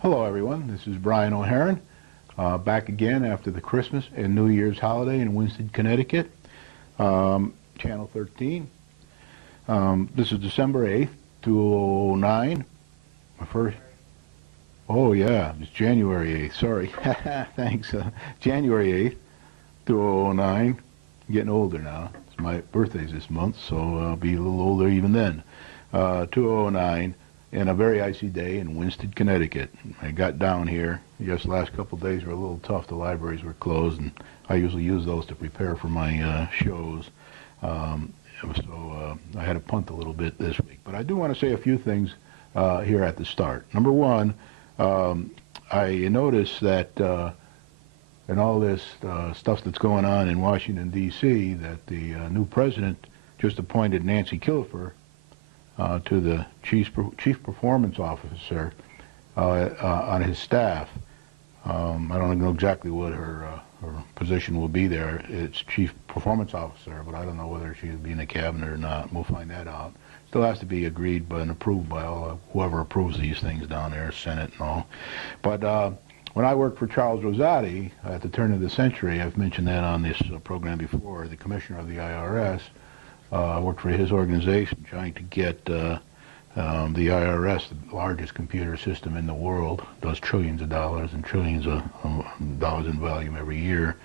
Hello everyone, this is Brian O'Haron, back again after the Christmas and New Year's holiday in Winston, Connecticut, Channel 13. This is December 8th, 2009. My first, oh yeah, it's January 8th, sorry, thanks, January 8th, 2009, getting older now. It's my birthday's this month, so I'll be a little older even then. 2009. And a very icy day in Winston, Connecticut. I got down here. Yes, the last couple of days were a little tough. The libraries were closed, and I usually use those to prepare for my shows. So I had to punt a little bit this week. But I do want to say a few things here at the start. Number one, I noticed that in all this stuff that's going on in Washington, D.C., that the new president just appointed Nancy Killefer to the chief performance officer on his staff. I don't know exactly what her position will be there. It's chief performance officer, but I don't know whether she'll be in the cabinet or not. We'll find that out. Still has to be agreed by and approved by all whoever approves these things down there, Senate and all. But when I worked for Charles Rosati at the turn of the century, I've mentioned that on this program before, the commissioner of the IRS. I worked for his organization trying to get the IRS, the largest computer system in the world, does trillions of dollars and trillions of dollars in volume every year.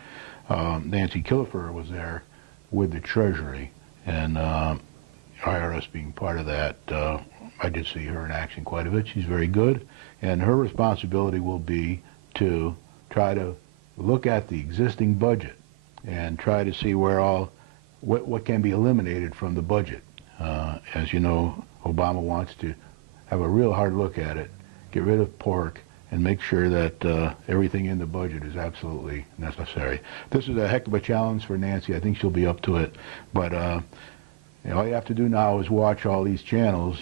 Nancy Killefer was there with the Treasury, and IRS being part of that. I did see her in action quite a bit. She's very good, and her responsibility will be to try to look at the existing budget and try to see where what can be eliminated from the budget. As you know, Obama wants to have a real hard look at it, get rid of pork, and make sure that everything in the budget is absolutely necessary. This is a heck of a challenge for Nancy. I think she'll be up to it. But all you have to do now is watch all these channels,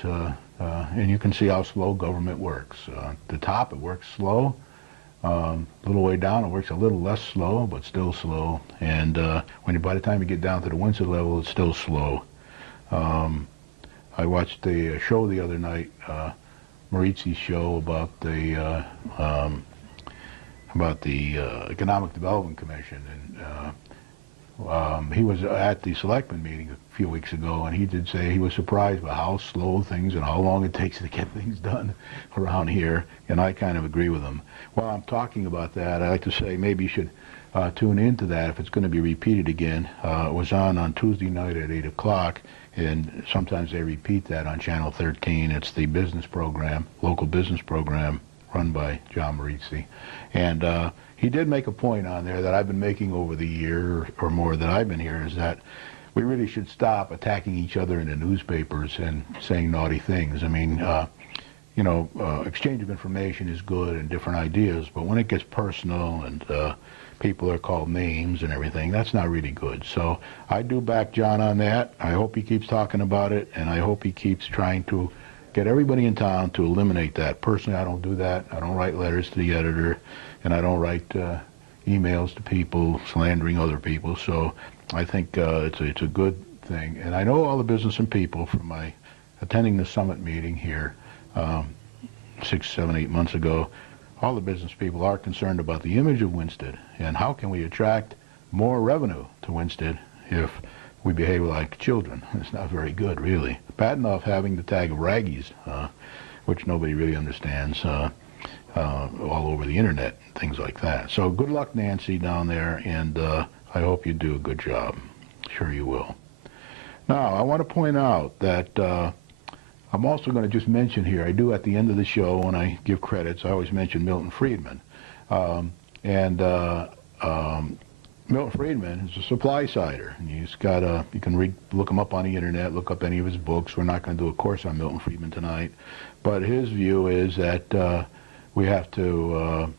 and you can see how slow government works. At the top, it works slow. A little way down, it works a little less slow, but still slow. And by the time you get down to the Winston level, it's still slow. I watched the show the other night, Maritzi's show about the Economic Development Commission, and he was at the selectmen meeting a few weeks ago, and he did say he was surprised by how slow things and how long it takes to get things done around here, and I kind of agree with him. While I'm talking about that, I'd like to say maybe you should tune into that if it's going to be repeated again. It was on Tuesday night at 8 o'clock, and sometimes they repeat that on Channel 13. It's the business program, local business program, run by John Maritzi. And he did make a point on there that I've been making over the year or more that I've been here, is that we really should stop attacking each other in the newspapers and saying naughty things. I mean, exchange of information is good and different ideas, but when it gets personal and people are called names and everything, that's not really good. So I do back John on that. I hope he keeps talking about it, and I hope he keeps trying to get everybody in town to eliminate that. Personally, I don't do that. I don't write letters to the editor, and I don't write emails to people slandering other people. So I think it's a good thing. And I know all the business and people from my attending the summit meeting here 6, 7, 8 months ago. All the business people are concerned about the image of Winston and how can we attract more revenue to Winston if we behave like children. It's not very good, really. Bad enough having the tag of raggies, which nobody really understands, all over the internet, things like that. So good luck, Nancy, down there, and I hope you do a good job. Sure you will. Now, I want to point out that I'm also going to just mention here, I do at the end of the show when I give credits, I always mention Milton Friedman. Milton Friedman is a supply sider. And you can look him up on the internet, look up any of his books. We're not going to do a course on Milton Friedman tonight. But his view is that we have to,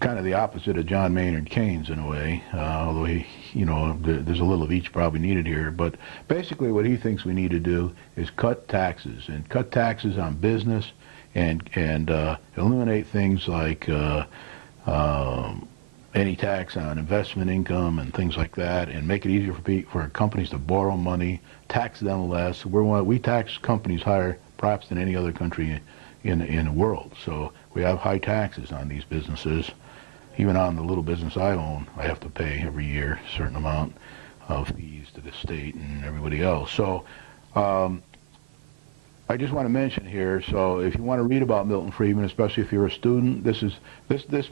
kind of the opposite of John Maynard Keynes in a way, although there's a little of each probably needed here. But basically what he thinks we need to do is cut taxes, and cut taxes on business, and eliminate things like any tax on investment income and things like that, and make it easier for companies to borrow money, tax them less. We tax companies higher perhaps than any other country in the world. So we have high taxes on these businesses. Even on the little business I own, I have to pay every year a certain amount of fees to the state and everybody else. So I just want to mention here, so if you want to read about Milton Friedman, especially if you're a student, this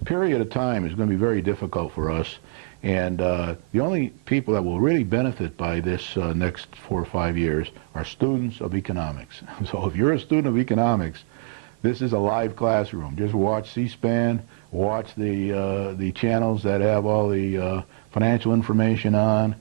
period of time is going to be very difficult for us. And the only people that will really benefit by this next 4 or 5 years are students of economics. So if you're a student of economics, this is a live classroom. Just watch C-SPAN, watch the channels that have all the financial information on.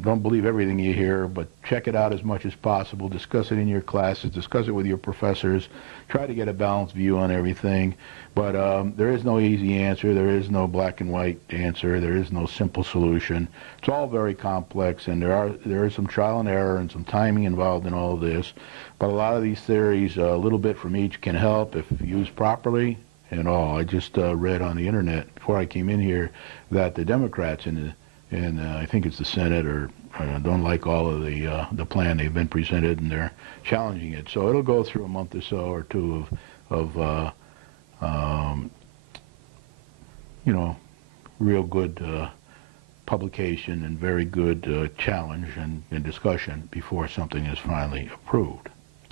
Don't believe everything you hear, but check it out as much as possible. Discuss it in your classes. Discuss it with your professors. Try to get a balanced view on everything. But there is no easy answer. There is no black and white answer. There is no simple solution. It's all very complex, and there is some trial and error and some timing involved in all of this. But a lot of these theories, a little bit from each, can help if used properly and all. I just read on the internet before I came in here that the Democrats and I think it's the Senate or don't like all of the plan they've been presented, and they're challenging it. So it'll go through a month or so or two of you know, real good publication and very good challenge and discussion before something is finally approved.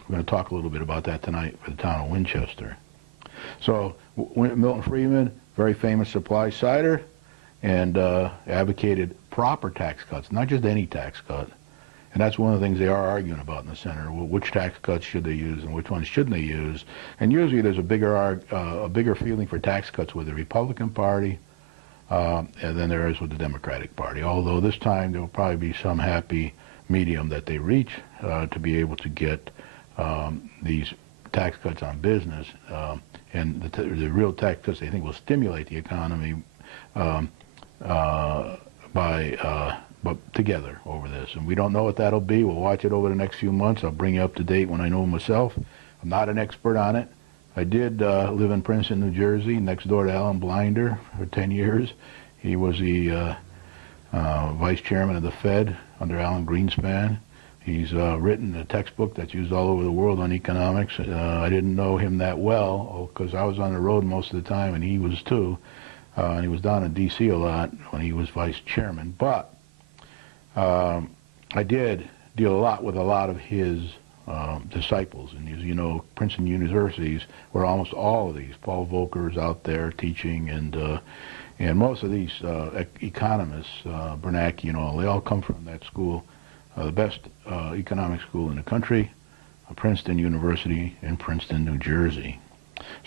We're going to talk a little bit about that tonight for the town of Winchester. So Milton Friedman, very famous supply sider, and advocated proper tax cuts, not just any tax cut. And that's one of the things they are arguing about in the Senate. Well, which tax cuts should they use and which ones shouldn't they use? And usually there's a bigger feeling for tax cuts with the Republican Party than there is with the Democratic Party. Although this time there will probably be some happy medium that they reach to be able to get these tax cuts on business. And the real tax cuts they think will stimulate the economy but together over this. And we don't know what that'll be. We'll watch it over the next few months. I'll bring you up to date when I know myself. I'm not an expert on it. I did live in Princeton, New Jersey, next door to Alan Blinder for 10 years. He was the vice chairman of the Fed under Alan Greenspan. He's written a textbook that's used all over the world on economics. I didn't know him that well because I was on the road most of the time, and he was too. And he was down in D.C. a lot when he was vice chairman. But I did deal a lot with a lot of his disciples. And as you know, Princeton universities were almost all of these. Paul Volcker's out there teaching, and most of these economists, Bernanke and all, they all come from that school, the best economic school in the country, Princeton University in Princeton, New Jersey.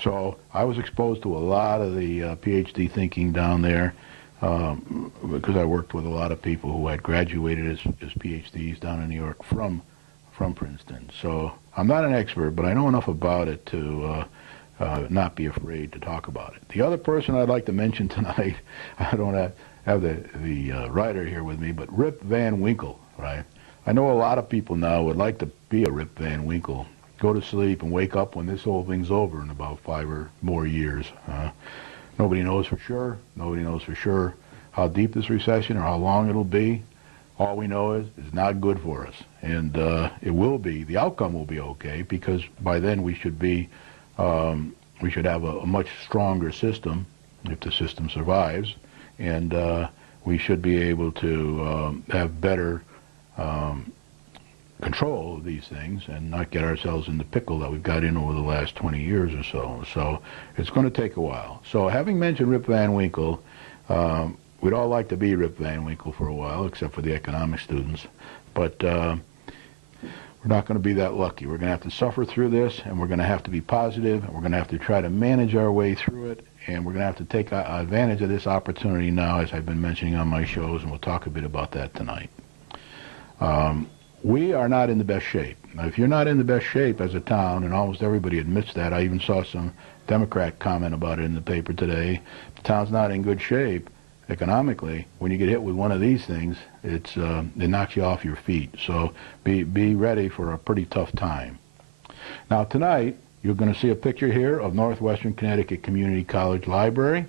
So I was exposed to a lot of the PhD thinking down there because I worked with a lot of people who had graduated as PhDs down in New York from Princeton. So I'm not an expert, but I know enough about it to not be afraid to talk about it. The other person I'd like to mention tonight, I don't have the writer here with me, but Rip Van Winkle, right? I know a lot of people now would like to be a Rip Van Winkle. Go to sleep and wake up when this whole thing's over in about 5 or more years. Nobody knows for sure. Nobody knows for sure how deep this recession or how long it'll be. All we know is it's not good for us. And it will be, the outcome will be okay, because by then we should be, we should have a much stronger system, if the system survives. And we should be able to have better control of these things and not get ourselves in the pickle that we've got in over the last 20 years or so. So it's going to take a while. So having mentioned Rip Van Winkle, we'd all like to be Rip Van Winkle for a while, except for the economic students. But we're not going to be that lucky. We're going to have to suffer through this, and we're going to have to be positive, and we're going to have to try to manage our way through it, and we're going to have to take advantage of this opportunity now, as I've been mentioning on my shows, and we'll talk a bit about that tonight. We are not in the best shape. Now, if you're not in the best shape as a town, and almost everybody admits that, I even saw some Democrat comment about it in the paper today, the town's not in good shape economically. When you get hit with one of these things, it knocks you off your feet. So be ready for a pretty tough time. Now tonight, you're going to see a picture here of Northwestern Connecticut Community College Library.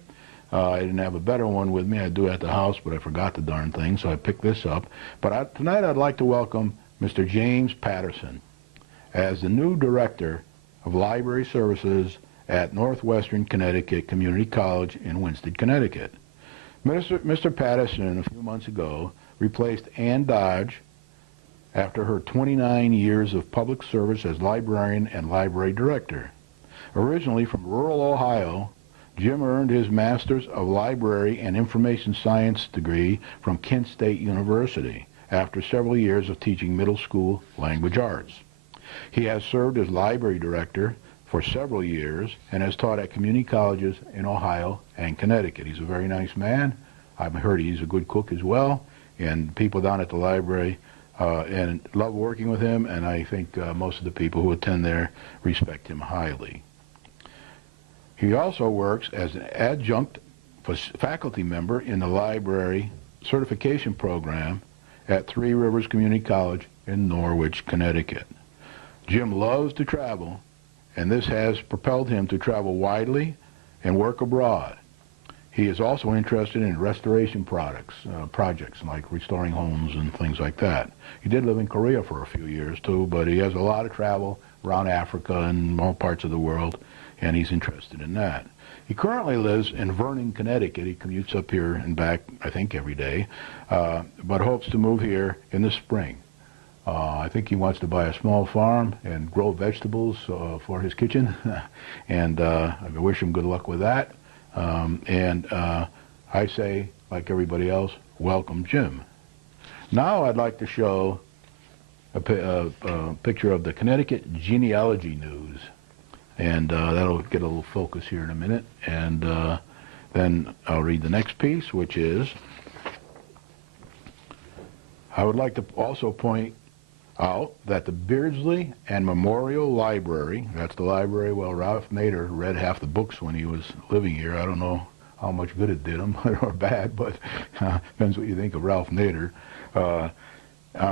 I didn't have a better one with me. I do at the house, but I forgot the darn thing, so I picked this up. But tonight I'd like to welcome Mr. James Patterson as the new director of Library Services at Northwestern Connecticut Community College in Winston, Connecticut. Mr. Patterson, a few months ago, replaced Ann Dodge after her 29 years of public service as librarian and library director. Originally from rural Ohio, Jim earned his Master's of Library and Information Science degree from Kent State University after several years of teaching middle school language arts. He has served as library director for several years and has taught at community colleges in Ohio and Connecticut. He's a very nice man. I've heard he's a good cook as well, and people down at the library and love working with him, and I think most of the people who attend there respect him highly. He also works as an adjunct faculty member in the library certification program at Three Rivers Community College in Norwich, Connecticut. Jim loves to travel, and this has propelled him to travel widely and work abroad. He is also interested in restoration projects like restoring homes and things like that. He did live in Korea for a few years too, but he has a lot of travel around Africa and all parts of the world, and he's interested in that. He currently lives in Vernon, Connecticut. He commutes up here and back, I think, every day, but hopes to move here in the spring. I think he wants to buy a small farm and grow vegetables for his kitchen, and I wish him good luck with that. I say, like everybody else, welcome, Jim. Now I'd like to show a picture of the Connecticut Genealogy News, and that'll get a little focus here in a minute, and then I'll read the next piece, which is, I would like to also point out that the Beardsley and Memorial Library, that's the library, well, Ralph Nader read half the books when he was living here. I don't know how much good it did him, or bad, but depends what you think of Ralph Nader, on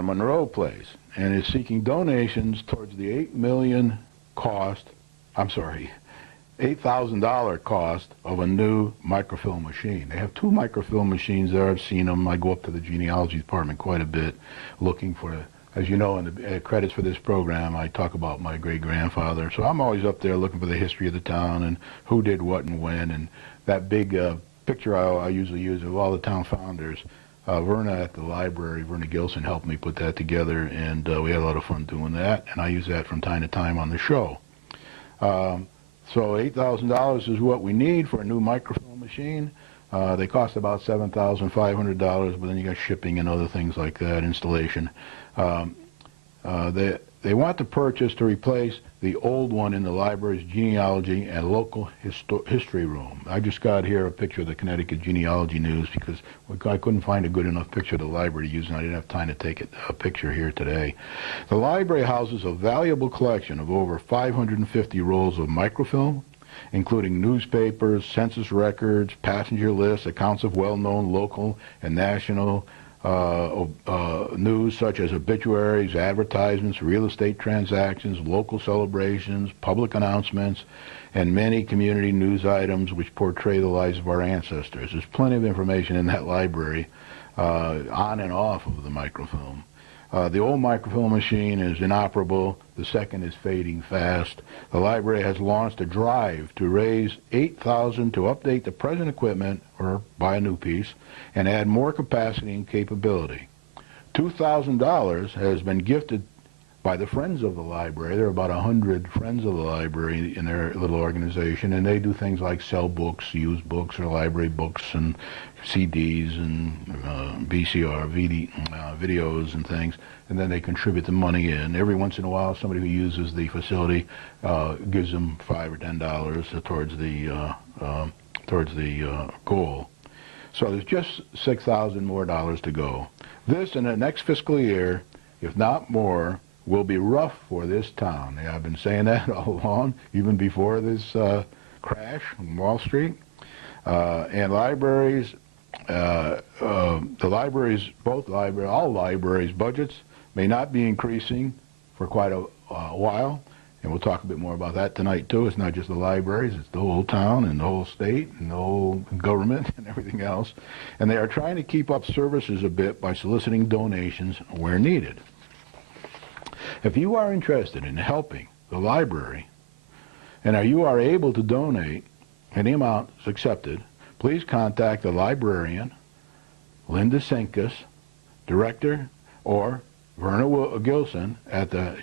Monroe Place, and is seeking donations towards the $8,000 cost of a new microfilm machine. They have two microfilm machines there. I've seen them. I go up to the genealogy department quite a bit looking for, as you know, in the credits for this program, I talk about my great-grandfather. So I'm always up there looking for the history of the town and who did what and when. And that big picture I usually use of all the town founders, Verna at the library, Verna Gilson, helped me put that together, and we had a lot of fun doing that. And I use that from time to time on the show. So $8,000 is what we need for a new microfilm machine. They cost about $7,500, but then you got shipping and other things like that, installation. They want to purchase to replace the old one in the library's genealogy and local history room. I just got here a picture of the Connecticut Genealogy News because I couldn't find a good enough picture of the library to use, and I didn't have time to take a picture here today. The library houses a valuable collection of over 550 rolls of microfilm, including newspapers, census records, passenger lists, accounts of well-known local and national news such as obituaries, advertisements, real estate transactions, local celebrations, public announcements, and many community news items which portray the lives of our ancestors. There's plenty of information in that library on and off of the microfilm. The old microfilm machine is inoperable. The second is fading fast. The library has launched a drive to raise $8,000 to update the present equipment or buy a new piece and add more capacity and capability. $2,000 has been gifted by the Friends of the Library. There are about 100 Friends of the Library in their little organization, and they do things like sell books, used books, or library books, and CDs, and VCR, videos, and things, and then they contribute the money in. Every once in a while, somebody who uses the facility gives them $5 or $10 towards the goal. So there's just $6,000 more to go. This, in the next fiscal year, if not more, will be rough for this town. I've been saying that all along, even before this crash on Wall Street. And libraries, all libraries' budgets may not be increasing for quite a while. And we'll talk a bit more about that tonight, too. It's not just the libraries, it's the whole town and the whole state and the whole government and everything else. And they are trying to keep up services a bit by soliciting donations where needed. If you are interested in helping the library and you are able to donate any amount is accepted, please contact the librarian, Linda Senkus, director, or Verna Gilson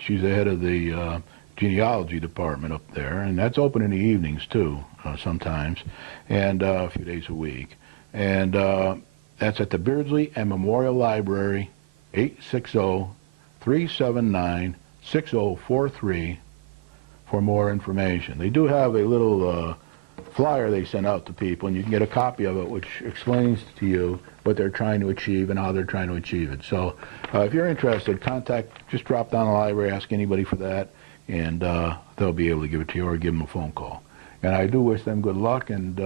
she's the head of the genealogy department up there, and that's open in the evenings too, sometimes, and a few days a week. And that's at the Beardsley and Memorial Library, 860-379-6043 for more information. They do have a little flyer they send out to people, and you can get a copy of it, which explains to you what they're trying to achieve and how they're trying to achieve it. So if you're interested, just drop down the library, ask anybody for that, and they'll be able to give it to you, or give them a phone call. And I do wish them good luck, and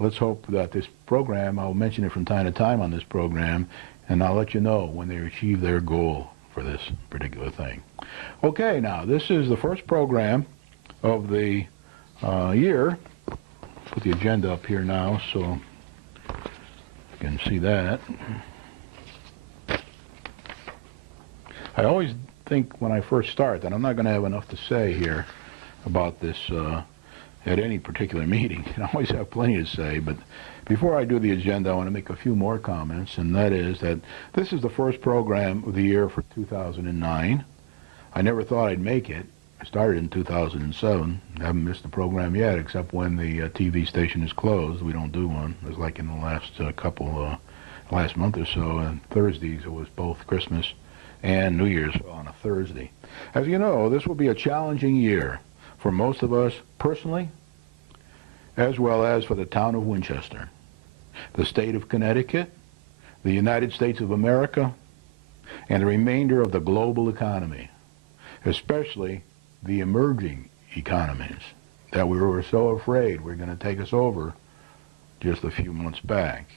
let's hope that this program, I'll mention it from time to time on this program, and I'll let you know when they achieve their goal for this particular thing. Okay, now this is the first program of the year. Put the agenda up here now so you can see that. I always think when I first start that I'm not going to have enough to say here about this at any particular meeting. I always have plenty to say, but before I do the agenda, I want to make a few more comments, and that is that this is the first program of the year for 2009. I never thought I'd make it. I started in 2007. I haven't missed a program yet, except when the TV station is closed. We don't do one. It was like in the last last month or so, and Thursdays it was both Christmas and New Year's on a Thursday. As you know, this will be a challenging year for most of us personally, as well as for the town of Winchester, the state of Connecticut, the United States of America, and the remainder of the global economy, especially the emerging economies that we were so afraid were going to take us over just a few months back.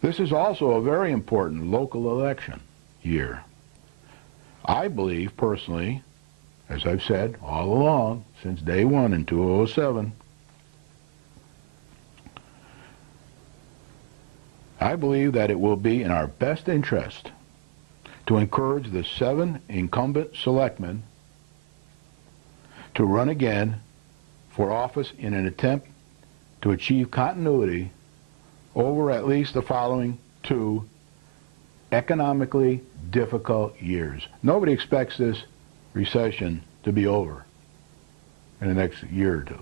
This is also a very important local election year. I believe personally, as I've said all along since day one in 2007, I believe that it will be in our best interest to encourage the 7 incumbent selectmen to run again for office in an attempt to achieve continuity over at least the following 2 economically difficult years. Nobody expects this recession to be over in the next year or 2.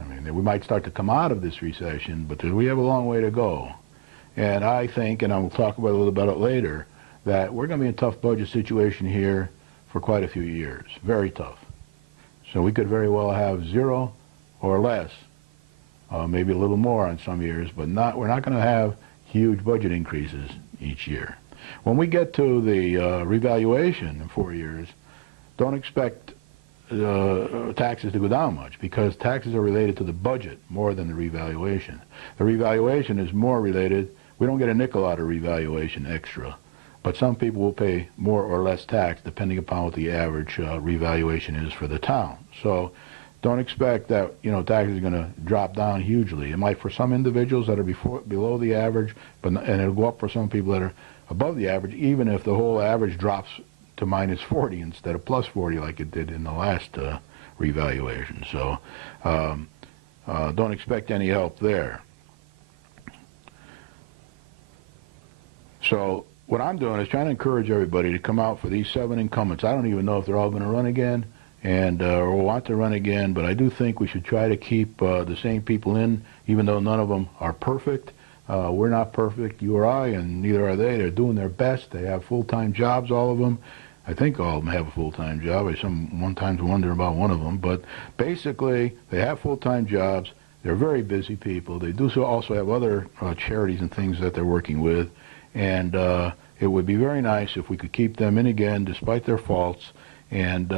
I mean, we might start to come out of this recession, but we have a long way to go. And I think, and I will talk about it a little bit later, that we're going to be in a tough budget situation here for quite a few years. Very tough. So we could very well have 0 or less, maybe a little more on some years, but we're not going to have huge budget increases each year. When we get to the revaluation in 4 years, don't expect taxes to go down much, because taxes are related to the budget more than the revaluation. The revaluation is more related, we don't get a nickel out of revaluation extra, but some people will pay more or less tax depending upon what the average revaluation is for the town. So don't expect that, you know, taxes are going to drop down hugely. It might for some individuals that are below the average, and it'll go up for some people that are above the average, even if the whole average drops to -40 instead of +40 like it did in the last revaluation. So don't expect any help there. So what I'm doing is trying to encourage everybody to come out for these 7 incumbents. I don't even know if they're all going to run again and or want to run again, but I do think we should try to keep the same people in, even though none of them are perfect. We're not perfect, you or I, and neither are they. They're doing their best. They have full-time jobs, all of them. I think all of them have a full-time job. I sometimes wonder about one of them, but basically they have full-time jobs. They're very busy people. They do also have other charities and things that they're working with, and it would be very nice if we could keep them in again despite their faults, and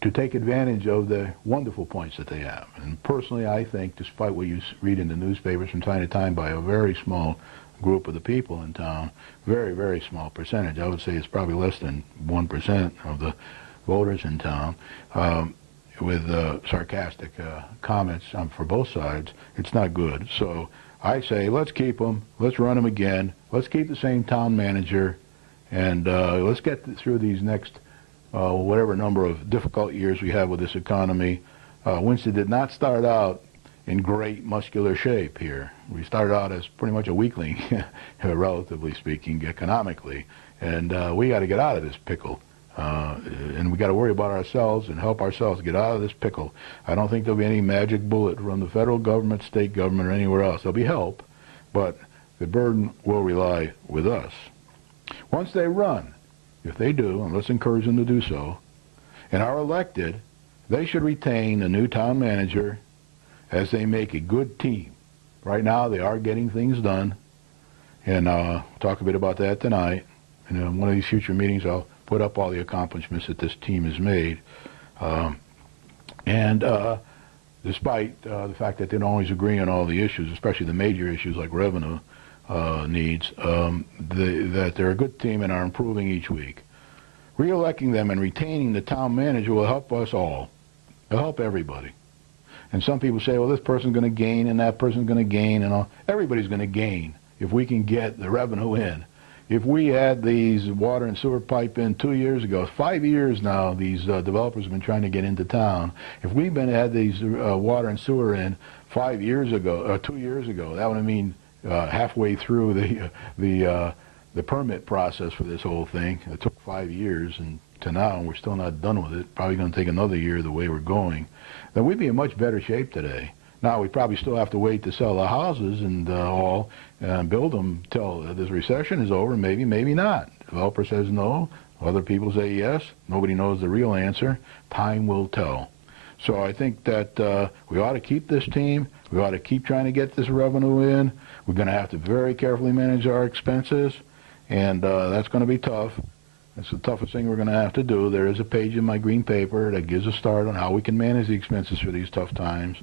to take advantage of the wonderful points that they have. And personally, I think, despite what you read in the newspapers from time to time by a very small group of the people in town, very, very small percentage, I would say it's probably less than 1% of the voters in town, with sarcastic comments for both sides, it's not good. So I say, let's keep them, let's run them again, let's keep the same town manager, and let's get through these next whatever number of difficult years we have with this economy, Winston did not start out in great muscular shape here. We started out as pretty much a weakling, relatively speaking, economically, and we got to get out of this pickle. And we got to worry about ourselves and help ourselves get out of this pickle. I don't think there'll be any magic bullet from the federal government, state government, or anywhere else. There'll be help, but the burden will rely with us. Once they run, if they do, and let's encourage them to do so, and are elected, they should retain the new town manager as they make a good team. Right now, they are getting things done, and I'll talk a bit about that tonight. And in one of these future meetings, I'll put up all the accomplishments that this team has made. Despite the fact that they don't always agree on all the issues, especially the major issues like revenue needs, that they're a good team and are improving each week. Re-electing them and retaining the town manager will help us all. It'll help everybody. And some people say, well, this person's going to gain and that person's going to gain and all. Everybody's going to gain if we can get the revenue in. If we had these water and sewer pipe in 2 years ago, 5 years now, these developers have been trying to get into town. If we've had these water and sewer in 5 years ago, 2 years ago, that would mean halfway through the permit process for this whole thing. It took 5 years, and to now we're still not done with it. Probably going to take another year the way we're going. Then we'd be in much better shape today. Now, we probably still have to wait to sell the houses and all and build them till this recession is over, maybe, maybe not. Developer says no. Other people say yes. Nobody knows the real answer. Time will tell. So I think that we ought to keep this team. We ought to keep trying to get this revenue in. We're going to have to very carefully manage our expenses, and that's going to be tough. That's the toughest thing we're going to have to do. There is a page in my green paper that gives a start on how we can manage the expenses for these tough times.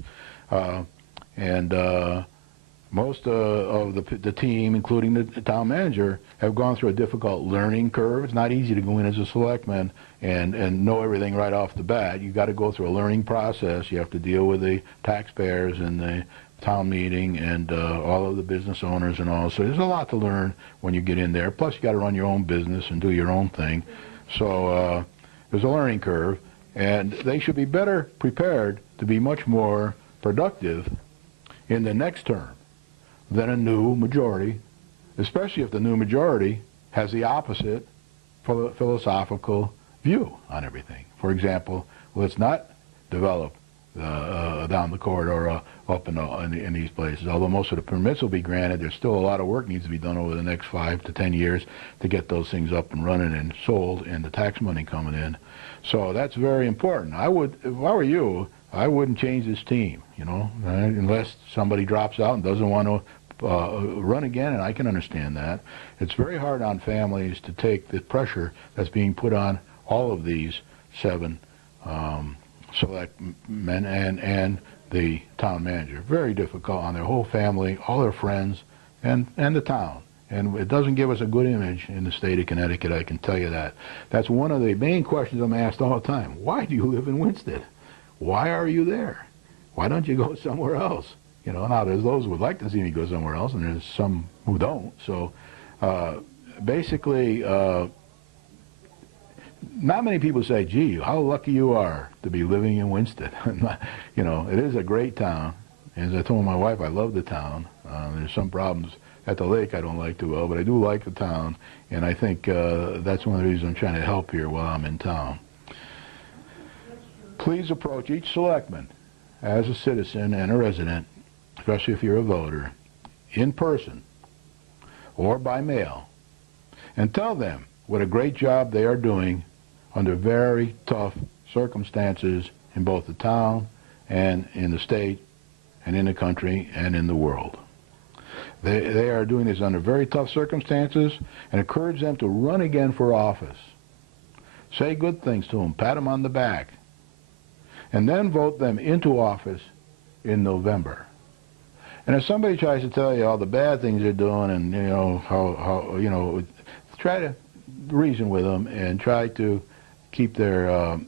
Most of the team, including the town manager, have gone through a difficult learning curve. It's not easy to go in as a selectman and know everything right off the bat. You've got to go through a learning process. You have to deal with the taxpayers and the town meeting and all of the business owners and all. So there's a lot to learn when you get in there. Plus, you got to run your own business and do your own thing. So there's a learning curve, and they should be better prepared to be much more productive in the next term than a new majority, especially if the new majority has the opposite philosophical view on everything. For example, let's not develop down the corridor up in these places. Although most of the permits will be granted, there's still a lot of work needs to be done over the next 5 to 10 years to get those things up and running and sold and the tax money coming in. So that's very important. I would, if I were you, I wouldn't change this team, you know, unless somebody drops out and doesn't want to run again, and I can understand that. It's very hard on families to take the pressure that's being put on all of these 7 selectmen and the town manager. Very difficult on their whole family, all their friends, and the town. And it doesn't give us a good image in the state of Connecticut, I can tell you that. That's one of the main questions I'm asked all the time. Why do you live in Winsted? Why are you there? Why don't you go somewhere else? You know, now there's those who would like to see me go somewhere else, and there's some who don't. So basically, not many people say, gee, how lucky you are to be living in Winsted. You know, it is a great town. As I told my wife, I love the town. There's some problems at the lake I don't like too well, but I do like the town, and I think that's one of the reasons I'm trying to help here while I'm in town. Please approach each selectman as a citizen and a resident, especially if you're a voter, in person or by mail, and tell them what a great job they are doing under very tough circumstances in both the town and in the state and in the country and in the world. They are doing this under very tough circumstances, and encourage them to run again for office. Say good things to them, pat them on the back, and then vote them into office in November. And if somebody tries to tell you all the bad things they're doing, and you know how you know, try to reason with them and try to keep their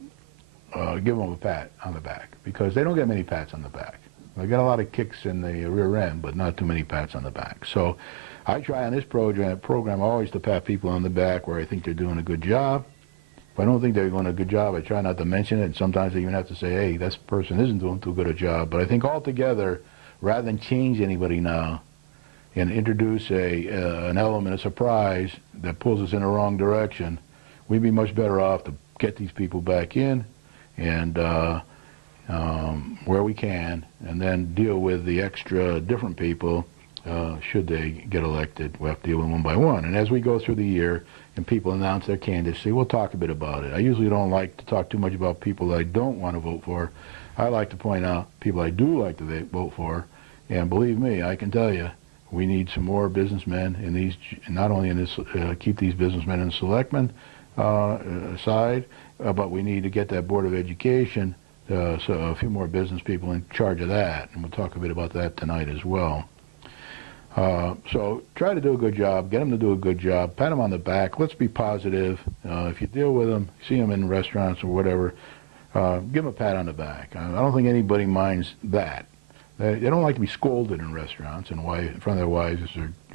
give them a pat on the back, because they don't get many pats on the back. They get a lot of kicks in the rear end, but not too many pats on the back. So I try on this program always to pat people on the back where I think they're doing a good job, If I don't think they're doing a good job, I try not to mention it. And sometimes I even have to say, hey, this person isn't doing too good a job. But I think altogether, rather than change anybody now and introduce an element of surprise that pulls us in the wrong direction, we'd be much better off to get these people back in and where we can, and then deal with the extra different people should they get elected. We'll have to deal with them one by one. And as we go through the year and people announce their candidacy, we'll talk a bit about it. I usually don't like to talk too much about people that I don't want to vote for. I like to point out people I do like to vote for, and believe me, I can tell you, we need some more businessmen in these, not only in this, keep these businessmen in the selectmen side, but we need to get that Board of Education, so a few more business people in charge of that, and we'll talk a bit about that tonight as well. So try to do a good job, get them to do a good job, pat them on the back, let's be positive. If you deal with them, see them in restaurants or whatever, give them a pat on the back. I don't think anybody minds that. They don't like to be scolded in restaurants in front of their wives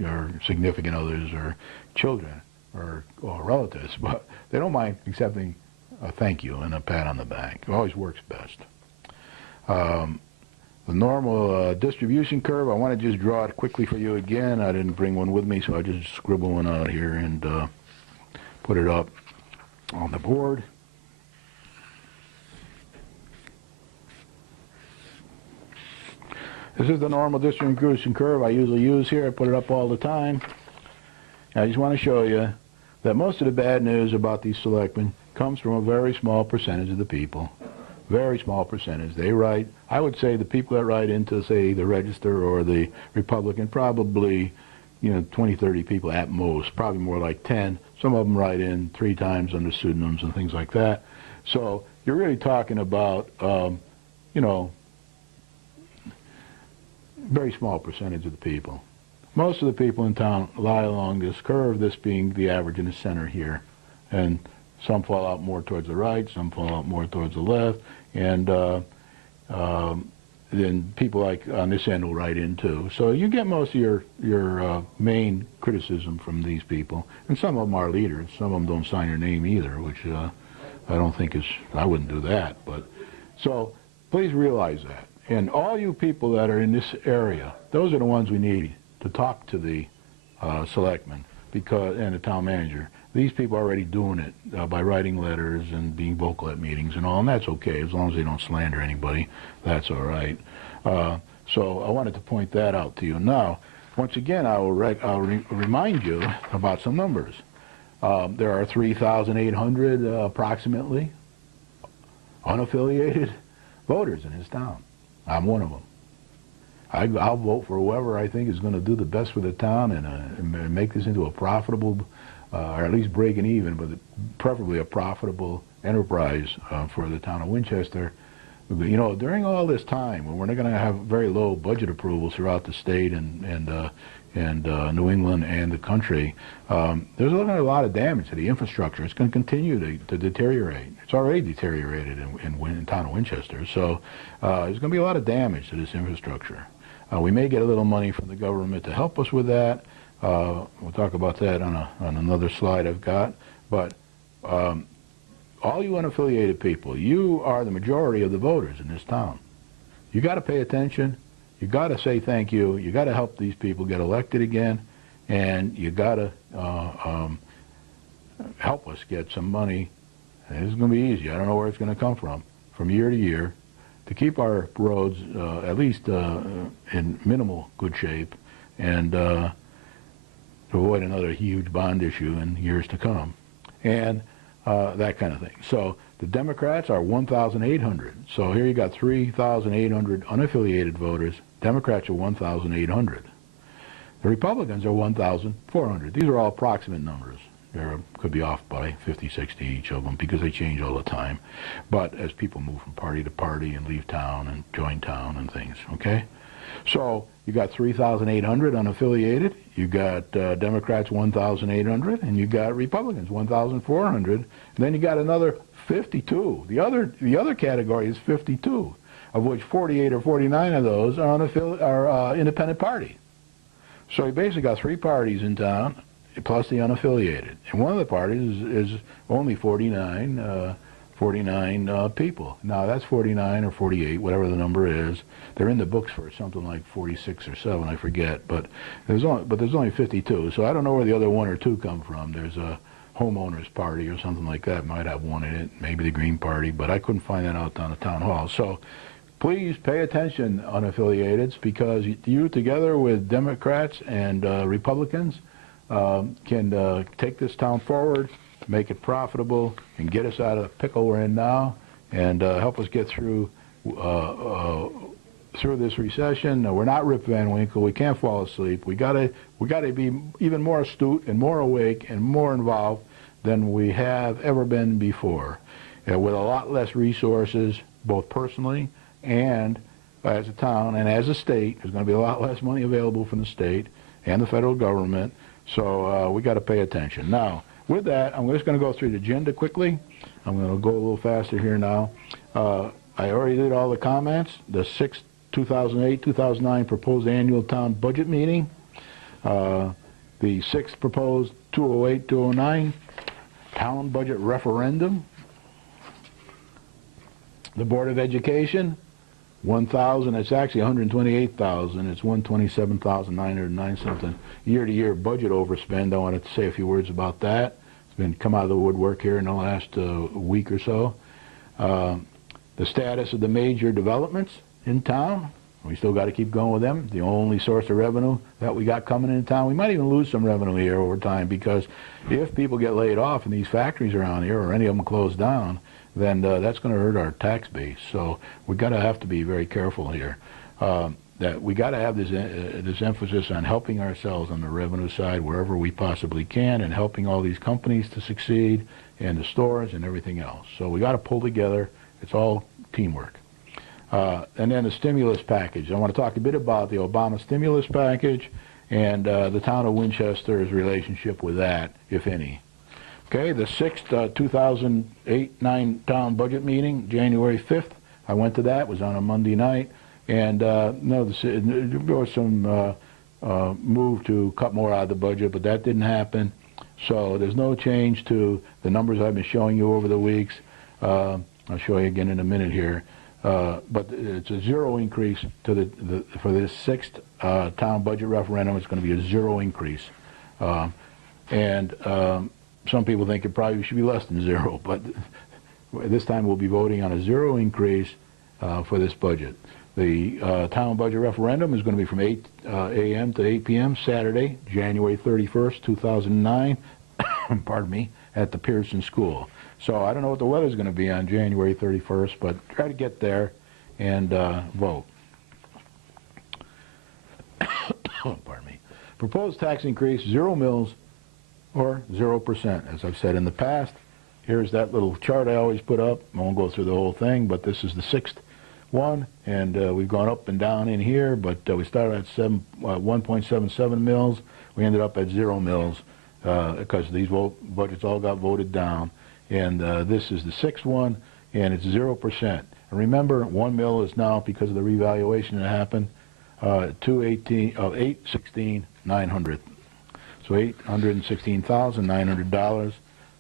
or significant others or children or relatives, but they don't mind accepting a thank you and a pat on the back. It always works best. The normal distribution curve, I want to just draw it quickly for you again. I didn't bring one with me, so I just scribble one out here and put it up on the board. This is the normal distribution curve I usually use here. I put it up all the time. I just want to show you that most of the bad news about these selectmen comes from a very small percentage of the people. Very small percentage. They write, I would say the people that write into, say, the Register or the Republican, probably, 20, 30 people at most, probably more like 10. Some of them write in 3 times under pseudonyms and things like that. So you're really talking about, very small percentage of the people. Most of the people in town lie along this curve, this being the average in the center here. And some fall out more towards the right, some fall out more towards the left, and then people like on this end will write in too. So you get most of your main criticism from these people, and some of them are leaders. Some of them don't sign their name either, which I don't think is, I wouldn't do that. But so please realize that. And all you people that are in this area, those are the ones we need to talk to the selectmen and the town manager. These people are already doing it by writing letters and being vocal at meetings and all, and that's okay. As long as they don't slander anybody, that's all right. So I wanted to point that out to you. Now, once again, I'll remind you about some numbers. There are 3,800 approximately unaffiliated voters in this town. I'm one of them. I'll vote for whoever I think is going to do the best for the town and make this into a profitable, or at least break an even, but preferably a profitable enterprise for the town of Winchester. During all this time, when we're not going to have very low budget approvals throughout the state and New England and the country, there's going to be a lot of damage to the infrastructure. It's going to continue to deteriorate. It's already deteriorated in town of Winchester. So there's going to be a lot of damage to this infrastructure. We may get a little money from the government to help us with that. We'll talk about that on another slide I've got. But all you unaffiliated people, you are the majority of the voters in this town. You got to pay attention. You got to say thank you. You got to help these people get elected again, and you got to help us get some money. And this is going to be easy. I don't know where it's going to come from year to year, to keep our roads at least in minimal good shape, and to avoid another huge bond issue in years to come, and that kind of thing. So the Democrats are 1,800. So here you got 3,800 unaffiliated voters. Democrats are 1,800. The Republicans are 1,400. These are all approximate numbers. They could be off by 50, 60 each of them because they change all the time. But as people move from party to party and leave town and join town and things, okay? So you got 3,800 unaffiliated. You got Democrats 1,800, and you got Republicans 1,400. And then you got another 52. The other category is 52, of which 48 or 49 of those are independent party. So you basically got 3 parties in town, plus the unaffiliated. And one of the parties is only 49 people. Now that's 49 or 48, whatever the number is. They're in the books for something like 46 or 7, I forget. But there's only 52. So I don't know where the other 1 or 2 come from. There's a homeowners party or something like that. Might have one in it, maybe the Green Party, but I couldn't find that out down at Town Hall. So please pay attention, unaffiliated, because you together with Democrats and Republicans can take this town forward, make it profitable, and get us out of the pickle we're in now, and help us get through this recession. We're not Rip Van Winkle. We can't fall asleep. We gotta be even more astute and more awake and more involved than we have ever been before, with a lot less resources, both personally and as a town and as a state. There's going to be a lot less money available from the state and the federal government, so we got to pay attention. Now, with that, I'm just going to go through the agenda quickly. I'm going to go a little faster here now. I already did all the comments. The 6th 2008-2009 proposed annual town budget meeting. The 6th proposed 208-209 town budget referendum. The Board of Education, 1,000. It's actually 128,000. It's 127,909 something. Year-to-year budget overspend. I wanted to say a few words about that. It's been come out of the woodwork here in the last week or so. The status of the major developments in town. We still got to keep going with them. The only source of revenue that we got coming in town. We might even lose some revenue here over time, because if people get laid off in these factories around here, or any of them close down, then that's going to hurt our tax base. So we got to have to be very careful here. That we got to have this emphasis on helping ourselves on the revenue side wherever we possibly can, and helping all these companies to succeed, and the stores and everything else. So we got to pull together. It's all teamwork. And then the stimulus package. I want to talk a bit about the Obama stimulus package and the town of Winchester's relationship with that, if any. Okay, the 6th 2008-9 town budget meeting, January 5th. I went to that. It was on a Monday night. And there was some move to cut more out of the budget, but that didn't happen. So there's no change to the numbers I've been showing you over the weeks. I'll show you again in a minute here. But it's a zero increase to for this 6th town budget referendum. It's going to be a zero increase. Some people think it probably should be less than zero, but this time we'll be voting on a zero increase for this budget. The town budget referendum is going to be from 8 a.m. to 8 p.m. Saturday, January 31st, 2009, pardon me, at the Pearson School. So I don't know what the weather's going to be on January 31st, but try to get there and vote. Pardon me. Proposed tax increase, 0 mills or 0%. As I've said in the past, here's that little chart I always put up. I won't go through the whole thing, but this is the 6th one, and we've gone up and down in here, but we started at 1.77 mills. We ended up at 0 mills because these budgets all got voted down. And this is the 6th one, and it's 0%. And remember, 1 mill is now, because of the revaluation that happened, $816,900. So $816,900.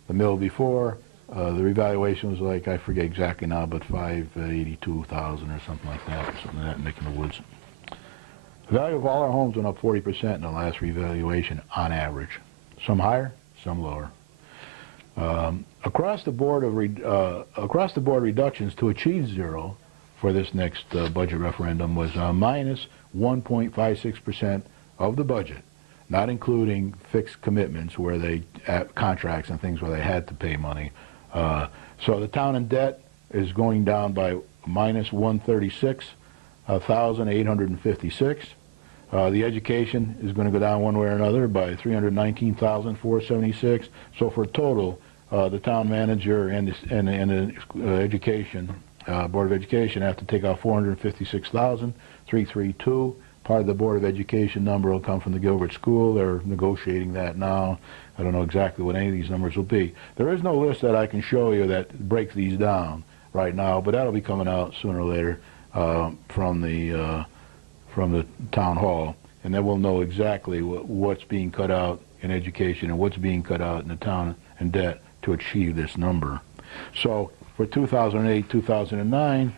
The mill before, the revaluation was like, I forget exactly now, but $582,000 or something like that, or something like that, Nick in the Woods. The value of all our homes went up 40% in the last revaluation on average. Some higher, some lower. Across the board reductions to achieve zero for this next budget referendum was minus 1.56% of the budget, not including fixed commitments where they contracts and things where they had to pay money. So the town in debt is going down by minus 136,856. The education is going to go down one way or another by 319,476. So for a total, the town manager and the education Board of Education have to take out 456,332. Part of the Board of Education number will come from the Gilbert School. They're negotiating that now. I don't know exactly what any of these numbers will be. There is no list that I can show you that breaks these down right now, but that'll be coming out sooner or later from the town hall, and then we'll know exactly what's being cut out in education and what's being cut out in the town and debt to achieve this number. So for 2008, 2009,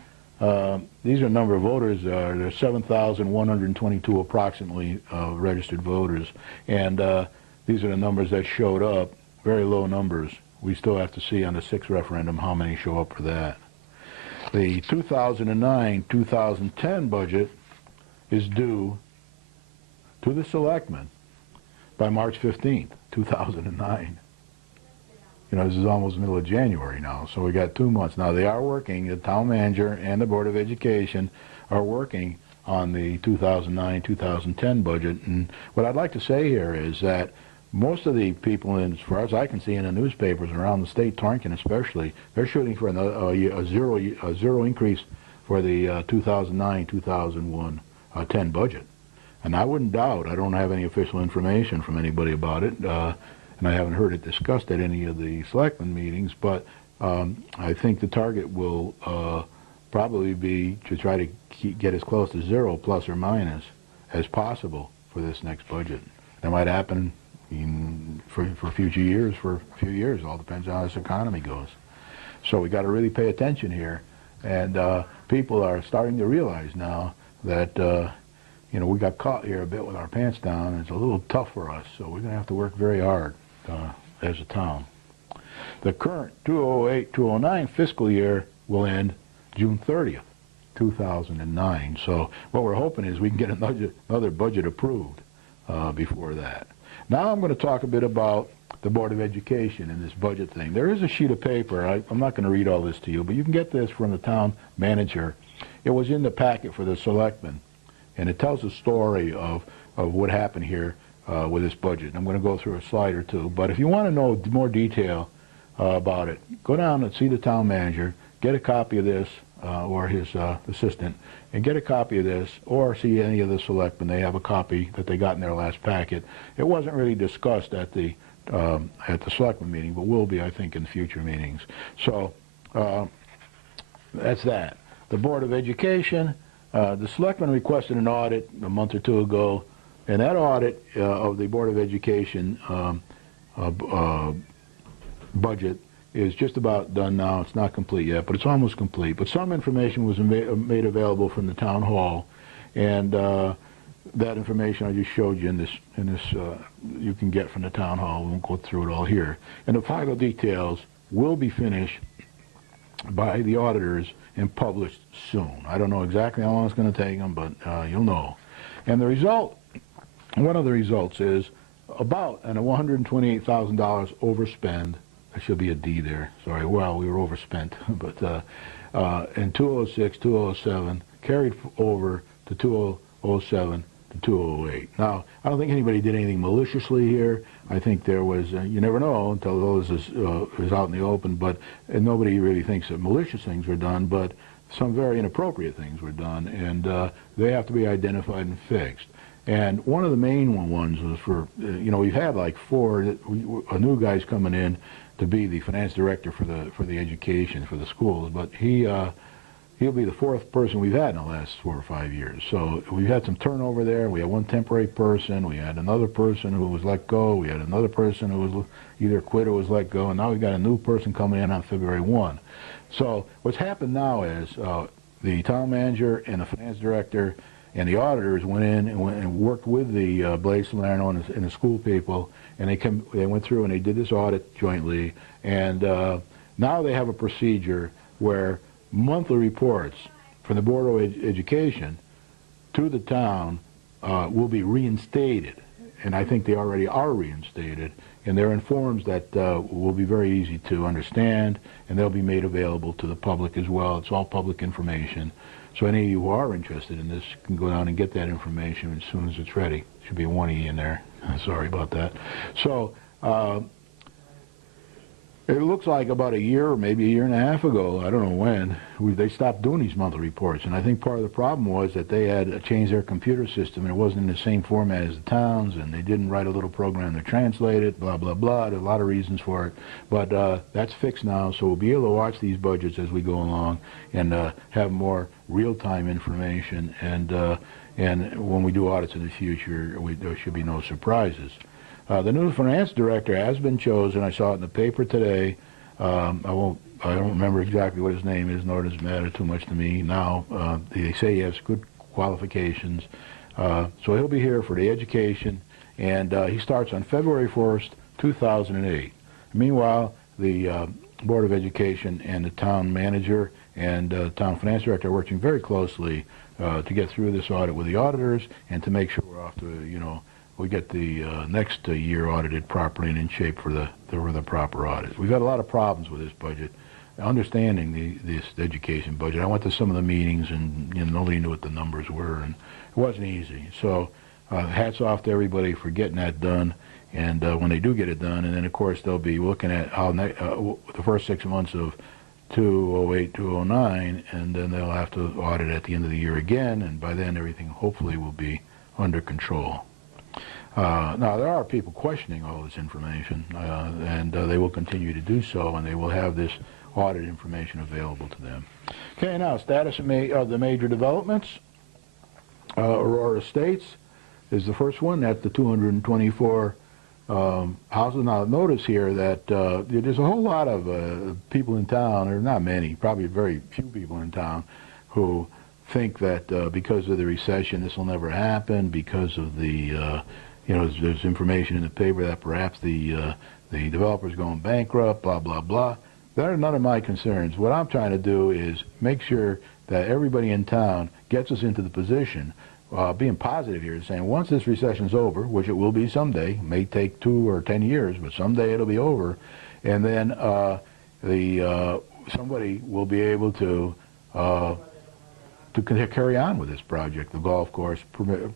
these are number of voters. There's 7,122 approximately registered voters, and these are the numbers that showed up. Very low numbers. We still have to see on the 6th referendum how many show up for that. The 2009-2010 budget is due to the selectmen by March 15th, 2009. You know, this is almost the middle of January now, so we got 2 months. Now, they are working, the town manager and the Board of Education are working on the 2009-2010 budget. And what I'd like to say here is that most of the people, as far as I can see in the newspapers around the state, Torrington especially, they're shooting for a zero increase for the 2009-2010 budget. And I wouldn't doubt, I don't have any official information from anybody about it, and I haven't heard it discussed at any of the selectmen meetings, but I think the target will probably be to try to get as close to zero, plus or minus, as possible for this next budget. That might happen for future years, for a few years. It all depends on how this economy goes. So we got to really pay attention here, and people are starting to realize now that you know, we got caught here a bit with our pants down, and it's a little tough for us. So we're going to have to work very hard as a town. The current 2008-2009 fiscal year will end June 30th, 2009. So what we're hoping is we can get another budget approved before that. Now I'm going to talk a bit about the Board of Education and this budget thing. There is a sheet of paper. I'm not going to read all this to you, but you can get this from the town manager. It was in the packet for the selectmen, and it tells a story of what happened here with this budget. I'm going to go through a slide or two, but if you want to know more detail about it, go down and see the town manager, get a copy of this, or his assistant, and get a copy of this, or see any of the selectmen. They have a copy that they got in their last packet. It wasn't really discussed at the selectmen meeting, but will be, I think, in future meetings. So that's that. The Board of Education, the selectmen requested an audit a month or two ago, and that audit of the Board of Education budget is just about done now. It's not complete yet, but it's almost complete. But some information was made available from the town hall, and that information I just showed you in this you can get from the town hall. We won't go through it all here. And the final details will be finished by the auditors and published soon. I don't know exactly how long it's going to take them, but you'll know. And the result, one of the results is about $128,000 overspend. There should be a D there. Sorry, well, we were overspent. But in 2006, 2007, carried over to 2007 to 2008. Now, I don't think anybody did anything maliciously here. I think there was, you never know until those is out in the open, but nobody really thinks that malicious things were done, but some very inappropriate things were done, and they have to be identified and fixed. And one of the main ones was for, you know, we've had like four new guys coming in to be the finance director for the education for the schools, but he'll be the fourth person we've had in the last 4 or 5 years. So we've had some turnover there. We had one temporary person. We had another person who was let go. We had another person who was either quit or was let go, and now we've got a new person coming in on February 1. So what's happened now is the town manager and the finance director and the auditors went in and worked with the Blaze, Salerno, and the school people, and they went through and they did this audit jointly, and now they have a procedure where monthly reports from the Board of Education to the town will be reinstated, and I think they already are reinstated, and they're in forms that will be very easy to understand, and they'll be made available to the public as well. It's all public information. So any of you who are interested in this can go down and get that information as soon as it's ready. Should be a 1E in there. Sorry about that. So it looks like about a year or maybe a year and a half ago, I don't know when, they stopped doing these monthly reports. And I think part of the problem was that they had changed their computer system, and it wasn't in the same format as the towns, and they didn't write a little program to translate it, blah, blah, blah. There are a lot of reasons for it. But that's fixed now, so we'll be able to watch these budgets as we go along and have more real-time information. And when we do audits in the future, there should be no surprises. The new finance director has been chosen. I saw it in the paper today. I don't remember exactly what his name is, nor does it matter too much to me now. They say he has good qualifications. So he'll be here for the education, and he starts on February 1st, 2008. Meanwhile, the Board of Education and the town manager and town finance director are working very closely to get through this audit with the auditors and to make sure we're off to, we get the next year audited properly and in shape for the proper audit. We've had a lot of problems with this budget, understanding this education budget. I went to some of the meetings and nobody knew what the numbers were, and it wasn't easy. So hats off to everybody for getting that done. And when they do get it done, and then of course they'll be looking at how the first 6 months of 2008, 2009, and then they'll have to audit at the end of the year again, and by then everything hopefully will be under control. Now there are people questioning all this information, and they will continue to do so, and they will have this audit information available to them. Okay, now status of the major developments. Aurora Estates is the first one. That's the 224 houses. Now notice here that there's a whole lot of people in town, or not many, probably very few people in town, who think that because of the recession this will never happen, because of the there's information in the paper that perhaps the developer's going bankrupt, blah blah blah. That are none of my concerns. What I'm trying to do is make sure that everybody in town gets us into the position, being positive here, saying once this recession's over, which it will be someday, may take 2 or 10 years, but someday it'll be over, and then somebody will be able to carry on with this project, the golf course.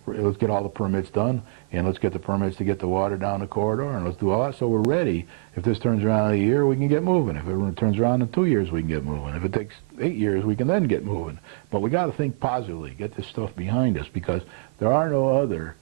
Let's get all the permits done, and let's get the permits to get the water down the corridor, and let's do all that so we're ready. If this turns around in a year, we can get moving. If it turns around in 2 years, we can get moving. If it takes 8 years, we can then get moving. But we got to think positively, get this stuff behind us, because there are no other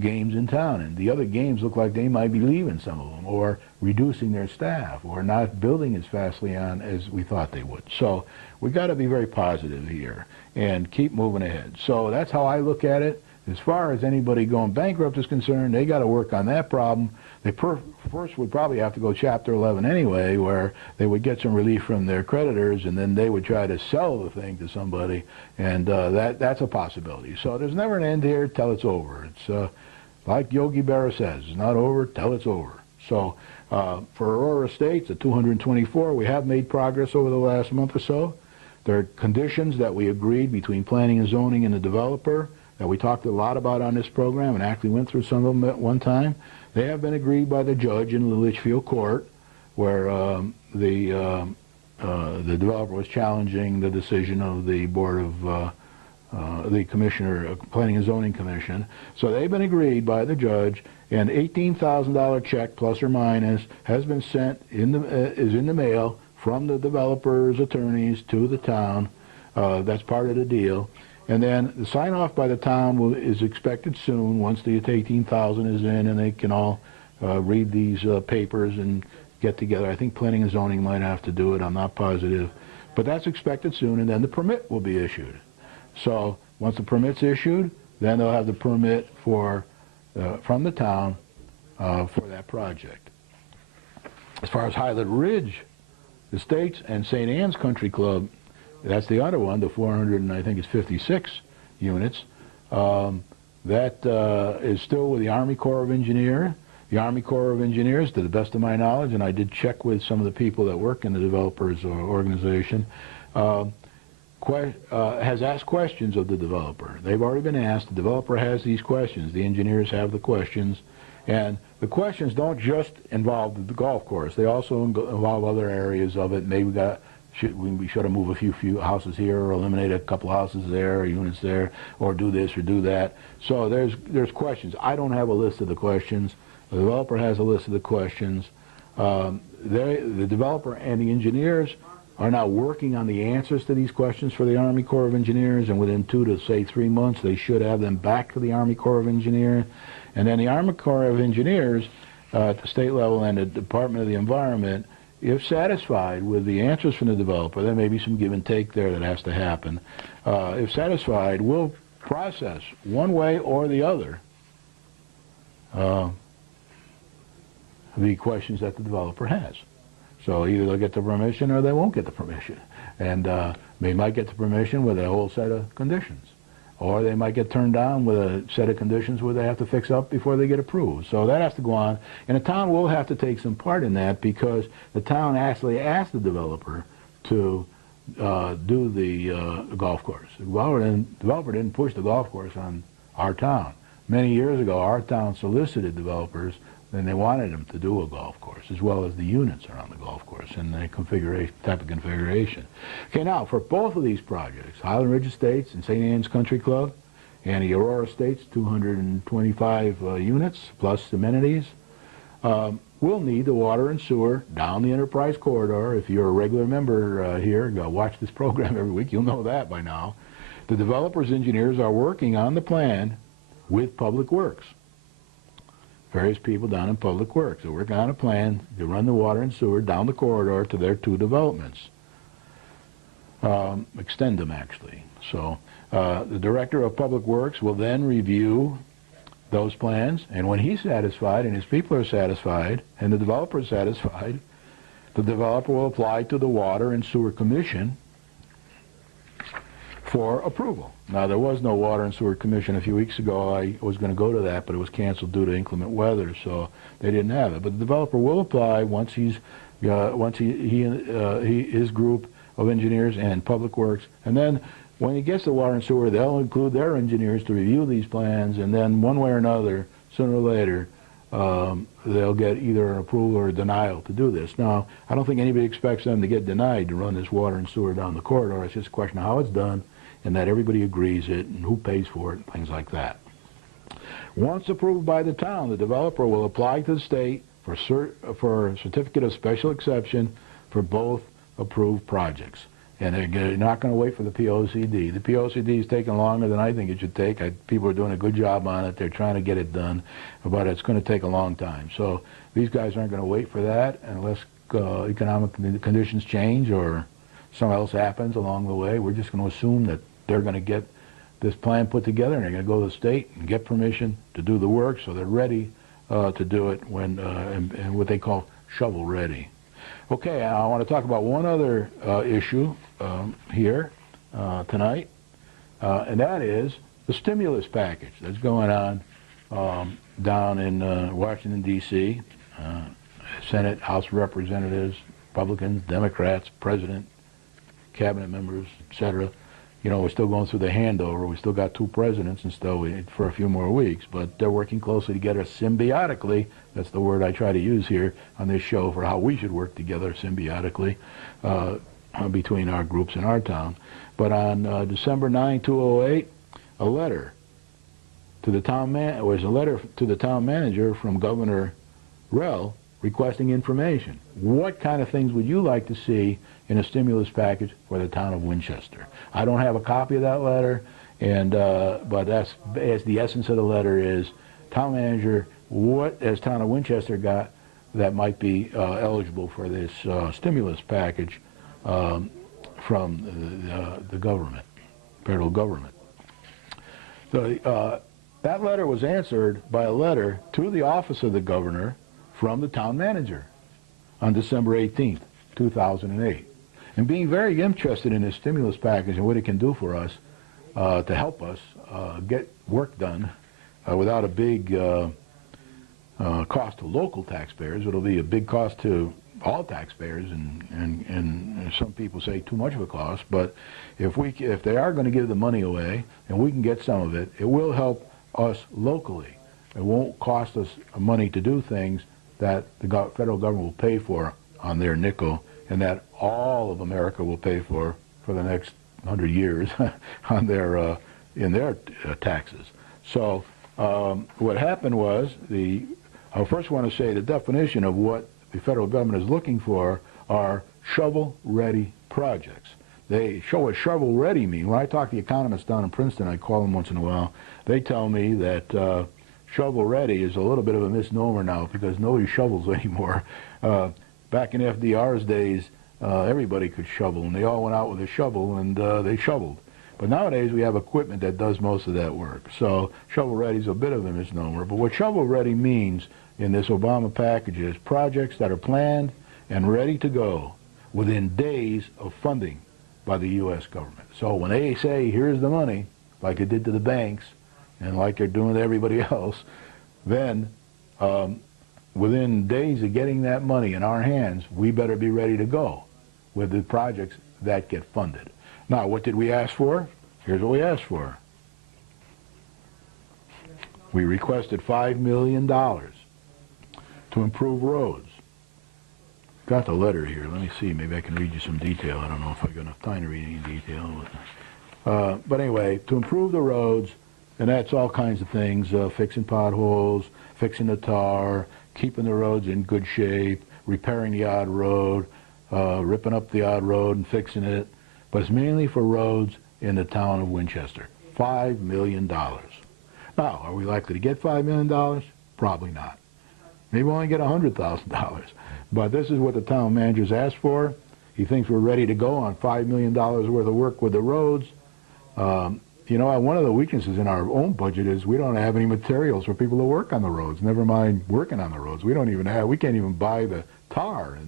games in town, and the other games look like they might be leaving, some of them, or reducing their staff, or not building as fastly on as we thought they would. So we got to be very positive here and keep moving ahead. So that's how I look at it. As far as anybody going bankrupt is concerned, they got to work on that problem. They first would probably have to go Chapter 11 anyway, where they would get some relief from their creditors, and then they would try to sell the thing to somebody, and that's a possibility. So there's never an end here till it's over. It's like Yogi Berra says, it's not over till it's over. So for Aurora Estates at 224, we have made progress over the last month or so. There are conditions that we agreed between planning and zoning and the developer that we talked a lot about on this program, and actually went through some of them at one time. They have been agreed by the judge in the Litchfield Court, where the developer was challenging the decision of the Board of the Commissioner, Planning and Zoning Commission. So they've been agreed by the judge, and $18,000 check plus or minus has been sent is in the mail from the developer's attorneys to the town. That's part of the deal. And then the sign-off by the town is expected soon, once the $18,000 is in and they can all read these papers and get together. I think Planning and Zoning might have to do it. I'm not positive. But that's expected soon, and then the permit will be issued. So once the permit's issued, then they'll have the permit from the town for that project. As far as Highland Ridge Estates and St. Anne's Country Club, that's the other one, the 400 and I think it's 56 units. That is still with the Army Corps of Engineers. The Army Corps of Engineers, to the best of my knowledge, and I did check with some of the people that work in the developers organization, has asked questions of the developer. They've already been asked. The developer has these questions. The engineers have the questions. And the questions don't just involve the golf course. They also involve other areas of it. Maybe we should have moved a few houses here, or eliminate a couple houses there, or units there, or do this or do that. So there's questions. I don't have a list of the questions. The developer has a list of the questions. The developer and the engineers are now working on the answers to these questions for the Army Corps of Engineers, and within 2 to say 3 months they should have them back to the Army Corps of Engineers. And then the Army Corps of Engineers at the state level and the Department of the Environment, if satisfied with the answers from the developer, there may be some give and take there that has to happen. If satisfied, we'll process one way or the other the questions that the developer has. So either they'll get the permission or they won't get the permission. And they might get the permission with a whole set of conditions. Or they might get turned down with a set of conditions where they have to fix up before they get approved. So that has to go on. And the town will have to take some part in that because the town actually asked the developer to do the golf course. The developer didn't push the golf course on our town. Many years ago, our town solicited developers, and they wanted them to do a golf course, as well as the units around the golf course and the type of configuration. Okay, now, for both of these projects, Highland Ridge Estates and St. Anne's Country Club, and the Aurora Estates, 225 units, plus amenities, we'll need the water and sewer down the Enterprise Corridor. If you're a regular member here, watch this program every week, you'll know that by now. The developer's engineers are working on the plan with Public Works. Various people down in Public Works are working on a plan to run the water and sewer down the corridor to their two developments. Extend them, actually. So the Director of Public Works will then review those plans, and when he's satisfied and his people are satisfied and the developer is satisfied, the developer will apply to the Water and Sewer Commission for approval. Now, there was no Water and Sewer Commission a few weeks ago. I was going to go to that, but it was canceled due to inclement weather, so they didn't have it. But the developer will apply once his group of engineers and Public Works, and then when he gets to Water and Sewer, they'll include their engineers to review these plans, and then one way or another, sooner or later, they'll get either an approval or a denial to do this. Now, I don't think anybody expects them to get denied to run this water and sewer down the corridor. It's just a question of how it's done, and that everybody agrees it, and who pays for it, and things like that. Once approved by the town, the developer will apply to the state for a certificate of special exception for both approved projects. And they're not going to wait for the POCD. The POCD is taking longer than I think it should take. People are doing a good job on it. They're trying to get it done, but it's going to take a long time. So these guys aren't going to wait for that unless economic conditions change or something else happens along the way. We're just going to assume that they're going to get this plan put together, and they're going to go to the state and get permission to do the work, so they're ready to do it when and what they call shovel ready. Okay, I want to talk about one other issue here tonight, and that is the stimulus package that's going on down in Washington, D.C., Senate, House of Representatives, Republicans, Democrats, President, cabinet members, etc. You know, we're still going through the handover. We still got two presidents and still for a few more weeks, but they're working closely together symbiotically. That's the word I try to use here on this show for how we should work together symbiotically between our groups in our town. But on December 9, 2008, a letter to the town manager from Governor Rell requesting information. What kind of things would you like to see in a stimulus package for the town of Winchester? I don't have a copy of that letter, and but that's the essence of the letter is, town manager, what has town of Winchester got that might be eligible for this stimulus package from the government, federal government? So, that letter was answered by a letter to the office of the governor from the town manager on December 18th, 2008. And being very interested in this stimulus package and what it can do for us to help us get work done without a big cost to local taxpayers. It'll be a big cost to all taxpayers, and some people say too much of a cost. But if they are going to give the money away and we can get some of it, it will help us locally. It won't cost us money to do things that the federal government will pay for on their nickel, and that all of America will pay for the next 100 years on their in their taxes. So what happened was, I first want to say the definition of what the federal government is looking for are shovel-ready projects. They show what shovel-ready mean. When I talk to the economists down in Princeton, I call them once in a while, they tell me that shovel-ready is a little bit of a misnomer now because nobody shovels anymore. Back in FDR's days, everybody could shovel, and they all went out with a shovel and they shoveled. But nowadays we have equipment that does most of that work. So shovel-ready is a bit of a misnomer. But what shovel-ready means in this Obama package is projects that are planned and ready to go within days of funding by the U.S. government. So when they say, here's the money, like they did to the banks and like they're doing to everybody else, then within days of getting that money in our hands, we better be ready to go with the projects that get funded. Now, what did we ask for? Here's what we asked for. We requested $5 million to improve roads. Got the letter here. Let me see. Maybe I can read you some detail. I don't know if I've got enough time to read any detail. But anyway, to improve the roads, and that's all kinds of things, fixing potholes, fixing the tar, keeping the roads in good shape, repairing the odd road, ripping up the odd road and fixing it. But it's mainly for roads in the town of Winchester. $5 million. Now, are we likely to get $5 million? Probably not. Maybe we'll only get $100,000. But this is what the town manager's asked for. He thinks we're ready to go on $5 million worth of work with the roads. You know, one of the weaknesses in our own budget is we don't have any materials for people to work on the roads. Never mind working on the roads. We can't even buy the tar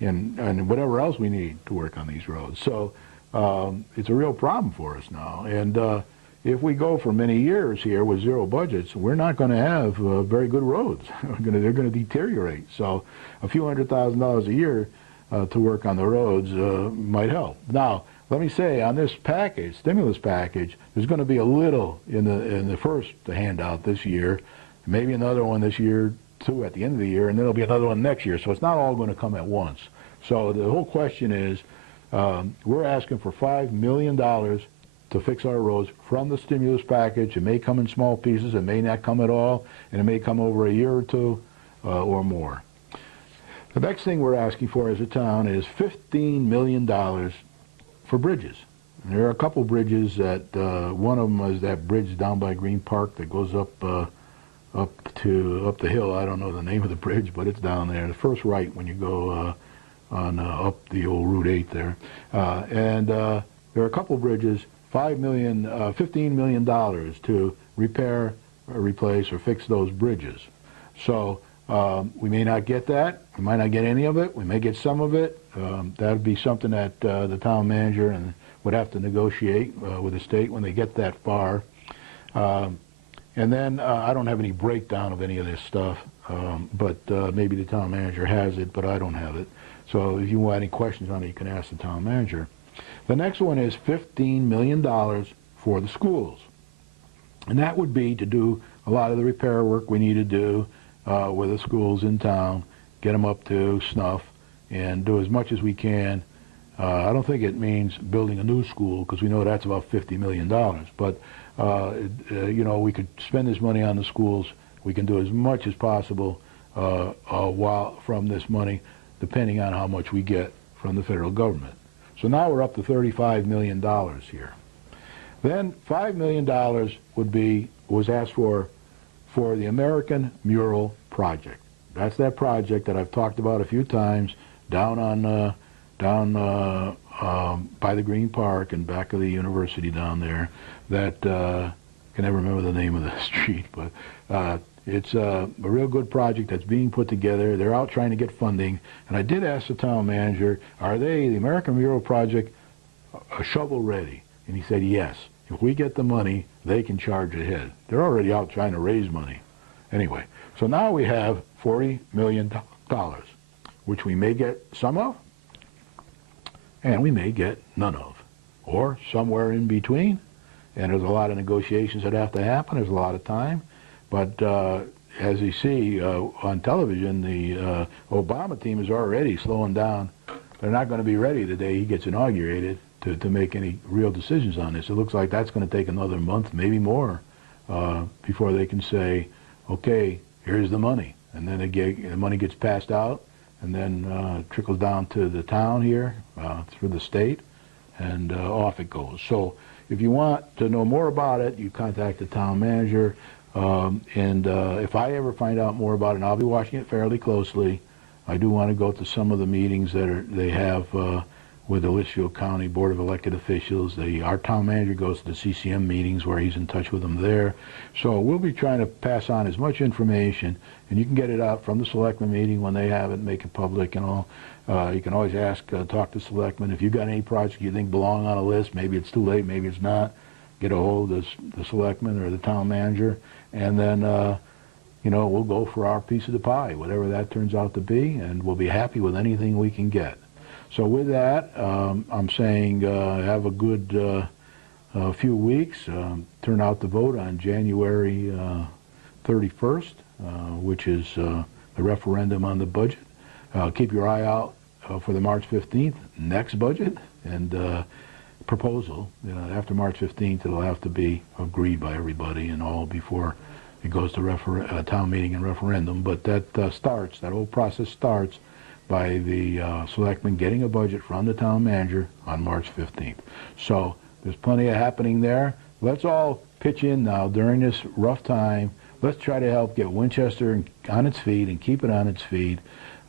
and whatever else we need to work on these roads. So it's a real problem for us now. And if we go for many years here with zero budgets, we're not going to have very good roads. They're going to deteriorate. So a few $100,000 a year to work on the roads might help. Now, let me say, on this package, stimulus package, there's going to be a little in the first handout this year, maybe another one this year too at the end of the year, and then there'll be another one next year. So it's not all going to come at once. So the whole question is, we're asking for $5 million to fix our roads from the stimulus package. It may come in small pieces, it may not come at all, and it may come over a year or two or more. The next thing we're asking for as a town is $15 million for bridges. And there are a couple bridges that, one of them is that bridge down by Green Park that goes up the hill. I don't know the name of the bridge, but it's down there. The first right when you go up the old Route 8 there. And there are a couple bridges, $15 million to repair, or replace, or fix those bridges. So we may not get that. We might not get any of it. We may get some of it. That would be something that the town manager would have to negotiate with the state when they get that far. And then I don't have any breakdown of any of this stuff, but maybe the town manager has it, but I don't have it. So if you want any questions on it, you can ask the town manager. The next one is $15 million for the schools. And that would be to do a lot of the repair work we need to do with the schools in town, get them up to snuff, and do as much as we can. I don't think it means building a new school, because we know that's about $50 million. But, you know, we could spend this money on the schools. We can do as much as possible from this money, depending on how much we get from the federal government. So now we're up to $35 million here. Then $5 million was asked for the American Mural Project. That's that project that I've talked about a few times down by the Green Park and back of the university down there. That I can never remember the name of the street, but it's a real good project that's being put together. They're out trying to get funding, and I did ask the town manager, are they, the American Mural Project, shovel ready? And he said yes. If we get the money, they can charge ahead. They're already out trying to raise money. Anyway, so now we have $40 million, which we may get some of, and we may get none of, or somewhere in between. And there's a lot of negotiations that have to happen. There's a lot of time. But as you see on television, the Obama team is already slowing down. They're not going to be ready the day he gets inaugurated to make any real decisions on this. It looks like that's going to take another month, maybe more, before they can say, okay, here's the money. And then the money gets passed out, and then trickles down to the town here, through the state, and off it goes. So if you want to know more about it, you contact the town manager. If I ever find out more about it, and I'll be watching it fairly closely, I do want to go to some of the meetings that they have with the Litchfield County Board of Elected Officials. Our town manager goes to the CCM meetings where he's in touch with them there. So we'll be trying to pass on as much information, and you can get it out from the selectmen meeting when they have it, make it public and all. You can always talk to selectmen. If you've got any projects you think belong on a list, maybe it's too late, maybe it's not, get a hold of the selectman or the town manager, and then we'll go for our piece of the pie, whatever that turns out to be, and we'll be happy with anything we can get. So with that, I'm saying have a good few weeks. Turn out to vote on January 31st, which is the referendum on the budget. Keep your eye out for the March 15th next budget and proposal. After March 15th, it'll have to be agreed by everybody and all before it goes to town meeting and referendum. But that whole process starts by the selectmen getting a budget from the town manager on March 15th. So there's plenty of happening there. Let's all pitch in now during this rough time. Let's try to help get Winchester on its feet and keep it on its feet.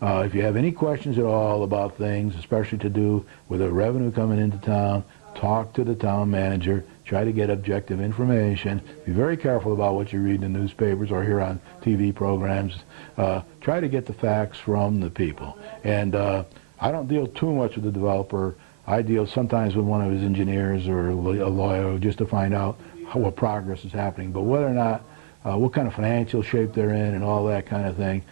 If you have any questions at all about things, especially to do with the revenue coming into town, talk to the town manager. Try to get objective information. Be very careful about what you read in the newspapers or hear on TV programs. Try to get the facts from the people. And I don't deal too much with the developer. I deal sometimes with one of his engineers or a lawyer just to find out what progress is happening. But whether or not, what kind of financial shape they're in and all that kind of thing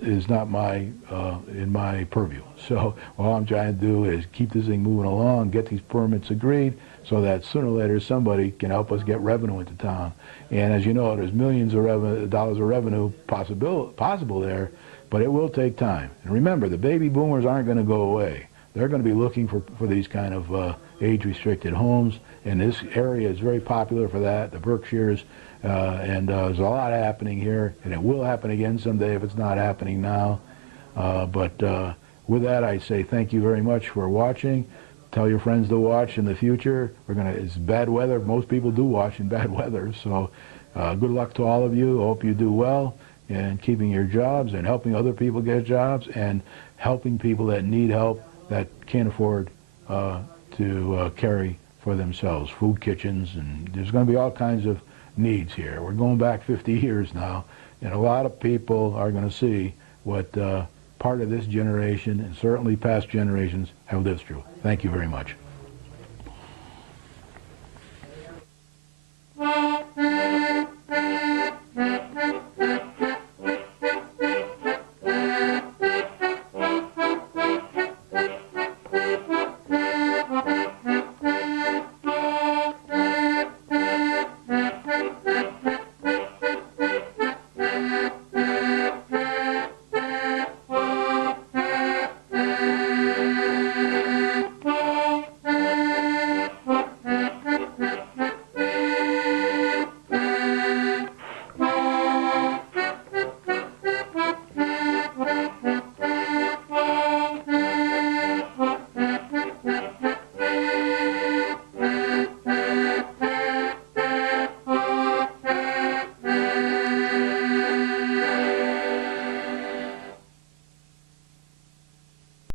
is not in my purview. So all I'm trying to do is keep this thing moving along, get these permits agreed, so that sooner or later somebody can help us get revenue into town. And as you know, there's millions of dollars of revenue possible there, but it will take time. And remember, the baby boomers aren't going to go away. They're going to be looking for these kind of age-restricted homes, and this area is very popular for that, the Berkshires, and there's a lot happening here, and it will happen again someday if it's not happening now. But with that, I say thank you very much for watching. Tell your friends to watch in the future. It's bad weather. Most people do watch in bad weather, so good luck to all of you. Hope you do well in keeping your jobs and helping other people get jobs and helping people that need help that can't afford to carry for themselves, food kitchens, and there's going to be all kinds of needs here. We're going back 50 years now, and a lot of people are going to see what part of this generation and certainly past generations have lived through. Thank you very much.